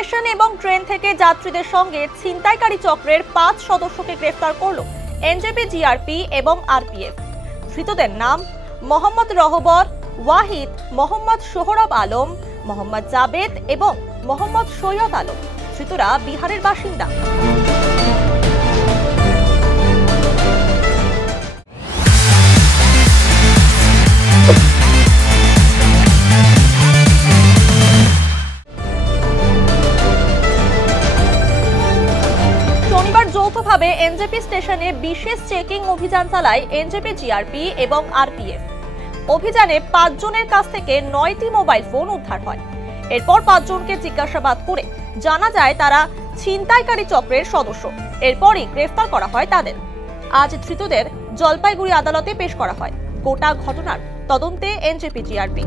স্টেশন এবং ট্রেন থেকে যাত্রীদের সঙ্গে ছিনতাইকারী চক্রের 5 সদস্যকে গ্রেফতার করল এনজেপি জিআরপি এবং আরপিএফ। ধৃতদের নাম মোহাম্মদ রহবর, ওয়াহিদ, মোহাম্মদ সোহরাব আলম, মোহাম্মদ জাবেদ এবং মোহাম্মদ সৈয়দ আলম। ধৃতরা বিহারের বাসিন্দা। শনিবার যৌথভাবে এনজেপি স্টেশনে বিশেষ চেকিং অভিযান চালায় এনজেপি জিআরপি এবং আরপিএফ। অভিযানে 5 জনের কাছ থেকে 9টি মোবাইল ফোন উদ্ধার হয়। এরপর 5 জনকে জিজ্ঞাসাবাদ করে জানা যায় তারা ছিনতাইকারী চক্রের সদস্য। এরপরই গ্রেফতার করা হয় তাদের। আজ ধৃতদের জলপাইগুড়ি আদালতে পেশ করা হয়। গোটা ঘটনার তদন্তে এনজেপি জিআরপি।